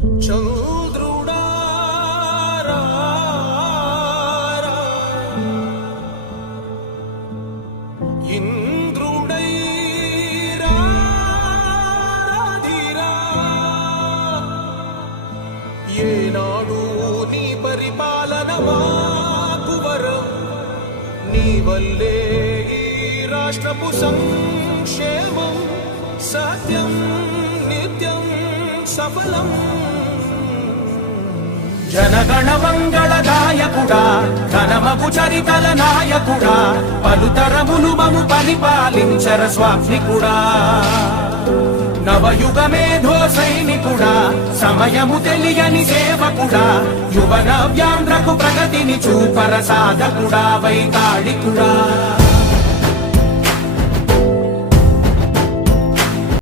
చంద్రుడా ఇంద్రుడై రాధిరా ఏనాడు నీ పరిపాలన మాకు వరం నీ వల్లే ఈ రాష్ట్రపు సంక్షేమం సత్యం నిత్యం సఫలం జనగణ మంగళ గాయకుడా ఘనమగు చరితల నాయకుడా పలుతరములు మము పరిపాలించర స్వామికుడా నవయుగ మేధో సైనికుడా సమయము తెలియని సేవకుడా యువన వ్యాంధ్రకు ప్రగతిని చూపర సాధకుడా వైతాళికుడా